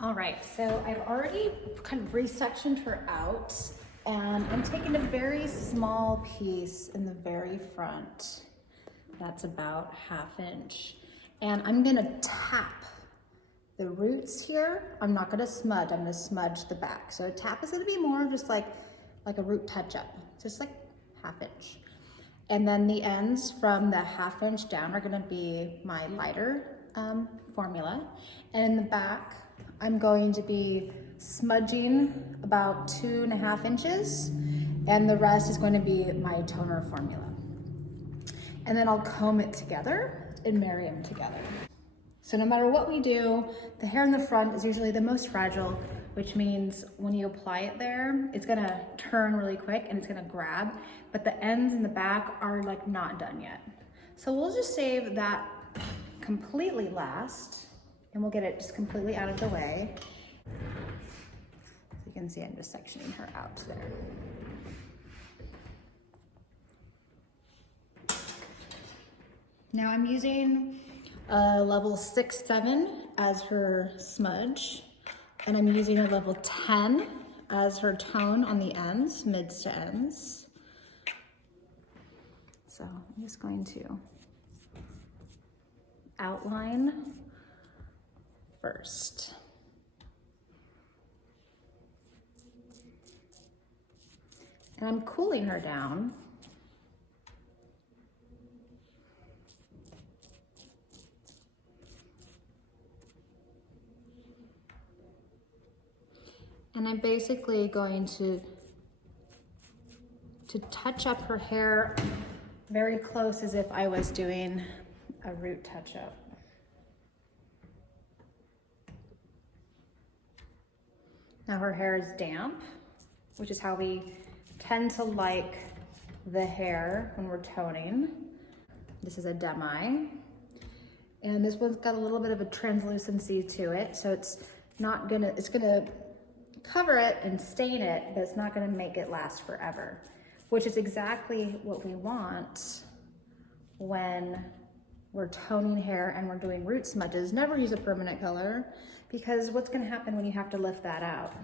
All right, so I've already kind of resectioned her out, and I'm taking a very small piece in the very front. That's about 1/2 inch. And I'm gonna tap the roots here. I'm not gonna smudge, I'm gonna smudge the back. So a tap is gonna be more just like a root touch up, just like 1/2 inch. And then the ends from the 1/2 inch down are gonna be my lighter formula. And in the back, I'm going to be smudging about 2.5 inches, and the rest is going to be my toner formula. And then I'll comb it together and marry them together. So no matter what we do, the hair in the front is usually the most fragile, which means when you apply it there, it's gonna turn really quick and it's gonna grab, but the ends in the back are like not done yet. So we'll just save that completely last, and we'll get it just completely out of the way. So you can see I'm just sectioning her out there. Now I'm using level 6-7 as her smudge, and I'm using a level 10 as her tone on the ends, mids to ends. So I'm just going to outline first. And I'm cooling her down. And I'm basically going to touch up her hair very close as if I was doing a root touch up. Now her hair is damp, which is how we tend to like the hair when we're toning. This is a demi. And this one's got a little bit of a translucency to it, so it's gonna cover it and stain it, but it's not gonna make it last forever, which is exactly what we want when we're toning hair and we're doing root smudges. Never use a permanent color, because what's gonna happen when you have to lift that out?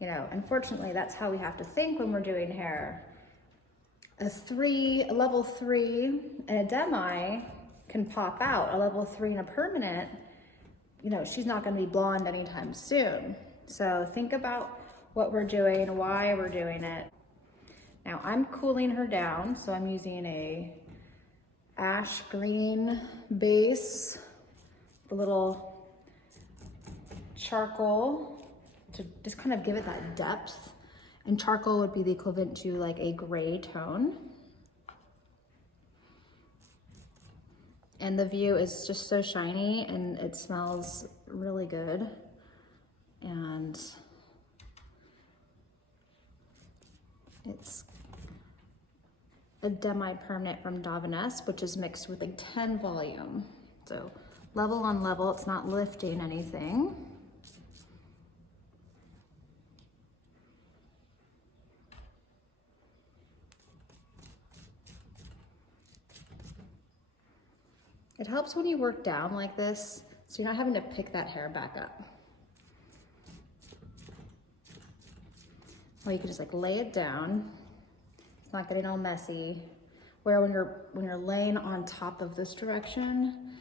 You know, unfortunately, that's how we have to think when we're doing hair. A level 3 and a demi can pop out. A level 3 and a permanent, you know, she's not gonna be blonde anytime soon. So think about what we're doing, why we're doing it. Now I'm cooling her down, so I'm using a ash green base, a little charcoal to just kind of give it that depth. And charcoal would be the equivalent to like a gray tone. And the view is just so shiny and it smells really good. And it's a demi-permanent from Davines, which is mixed with a 10 volume. So level on level, it's not lifting anything. It helps when you work down like this, so you're not having to pick that hair back up. Or you can just like lay it down. It's not getting all messy. Where when you're laying on top of this direction,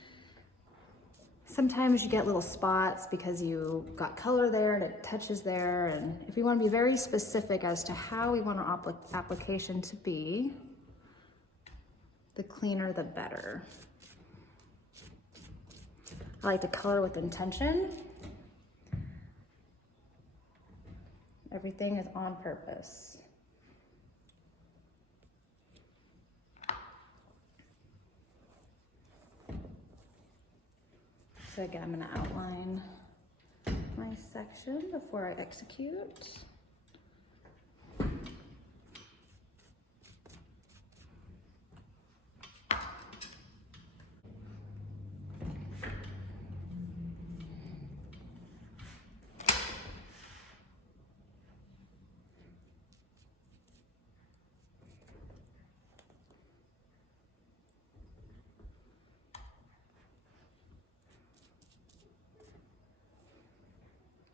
sometimes you get little spots because you got color there and it touches there. And if we want to be very specific as to how we want our application to be, the cleaner the better. I like to color with intention. Everything is on purpose. So again, I'm gonna outline my section before I execute.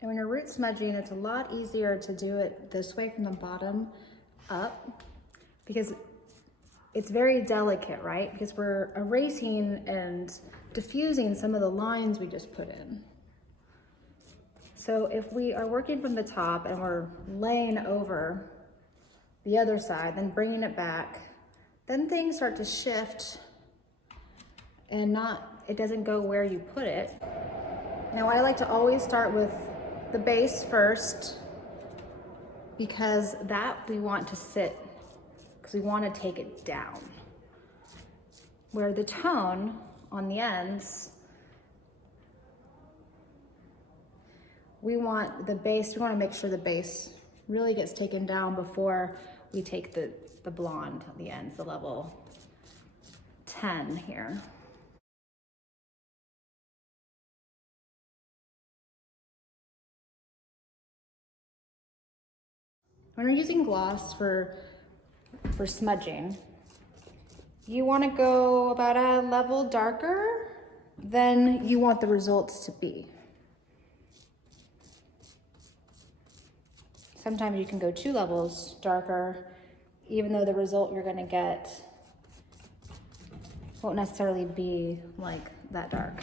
And when you're root smudging, it's a lot easier to do it this way from the bottom up because it's very delicate, right? Because we're erasing and diffusing some of the lines we just put in. So if we are working from the top and we're laying over the other side, then bringing it back, then things start to shift and it doesn't go where you put it. Now I like to always start with the base first because that we want to sit, because we want to take it down. Where the tone on the ends, we want to make sure the base really gets taken down before we take the blonde on the ends, the level 10 here. When we're using gloss for smudging, you want to go about a level darker than you want the results to be. Sometimes you can go 2 levels darker, even though the result you're going to get won't necessarily be like that dark.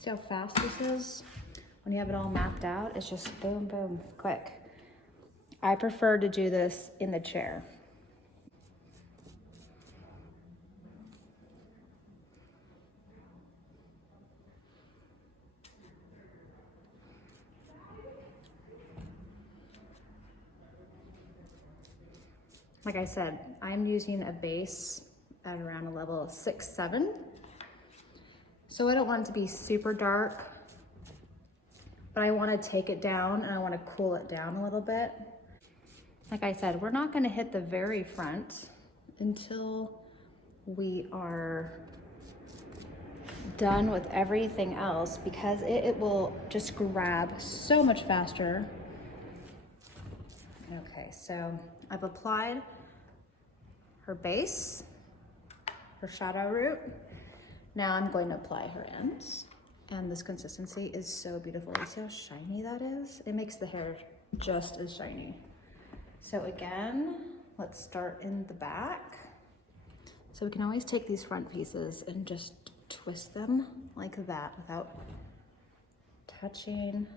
See how fast this is? When you have it all mapped out, it's just boom, boom, quick. I prefer to do this in the chair. Like I said, I'm using a base at around a level 6, 7. So I don't want it to be super dark, but I want to take it down and I want to cool it down a little bit. Like I said, we're not going to hit the very front until we are done with everything else because it will just grab so much faster. Okay, so I've applied her base, her shadow root. Now I'm going to apply her ends. And this consistency is so beautiful. You see how shiny that is? It makes the hair just as shiny. So again, let's start in the back. So we can always take these front pieces and just twist them like that without touching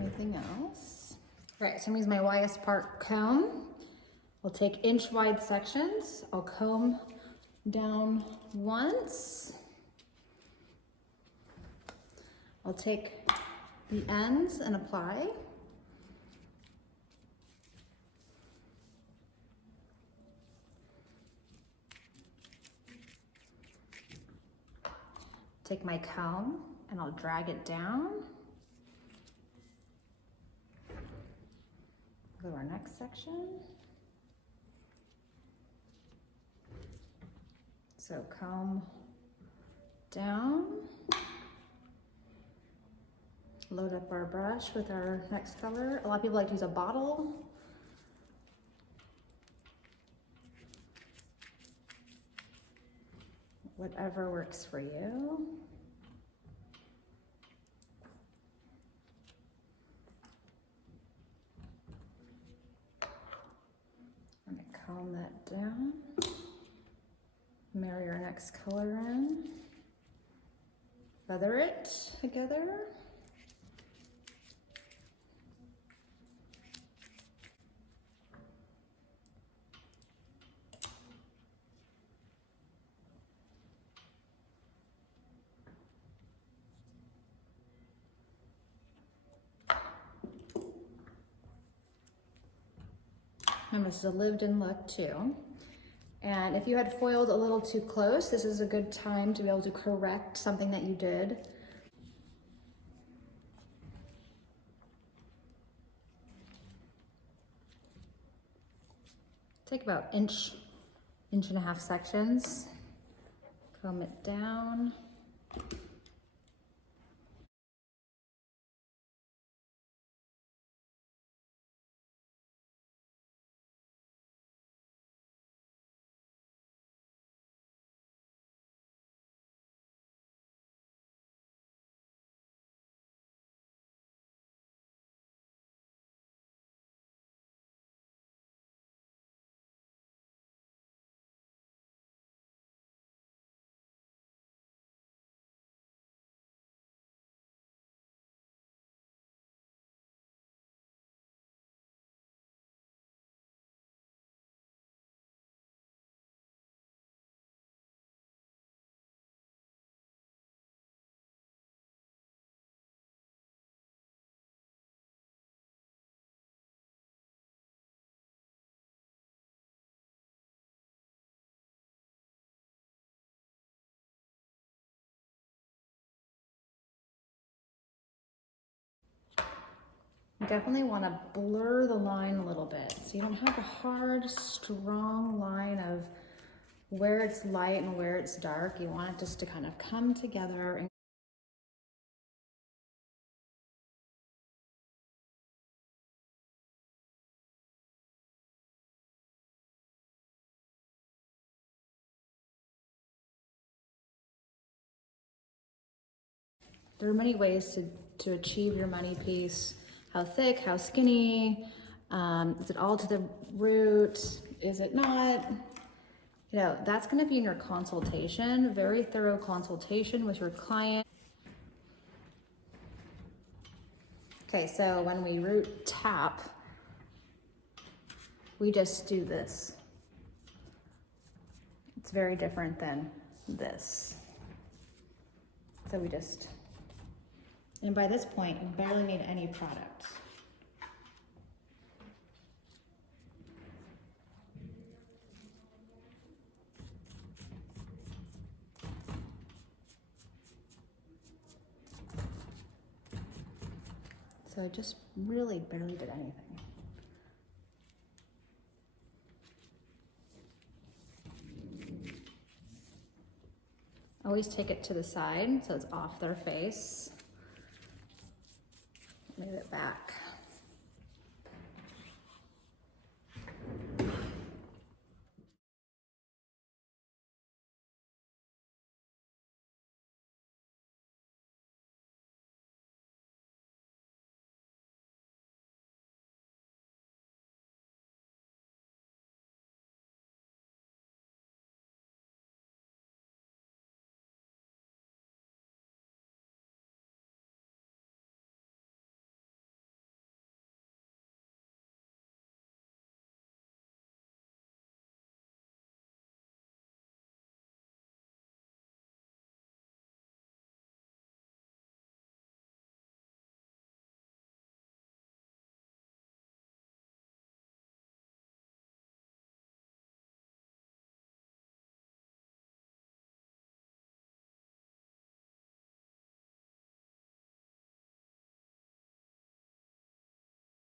anything else. All right, so I'm using my YS Park comb. We'll take inch-wide sections. I'll comb down once. I'll take the ends and apply. Take my comb and I'll drag it down. Go to our next section. So comb down. Load up our brush with our next color. A lot of people like to use a bottle. Whatever works for you. I'm gonna comb that down. Marry our next color in. Feather it together. And this is a lived-in look too. And if you had foiled a little too close, this is a good time to be able to correct something that you did. Take about inch and a half sections. Comb it down. definitely want to blur the line a little bit so you don't have a hard, strong line of where it's light and where it's dark. You want it just to kind of come together. And there are many ways to achieve your money piece. How thick, how skinny, is it all to the root? Is it not? You know, that's gonna be in your consultation, very thorough consultation with your client. Okay, so when we root tap, we just do this. It's very different than this. So we just, and by this point, you barely need any product. So I just really barely did anything. Always take it to the side so it's off their face. Move it back.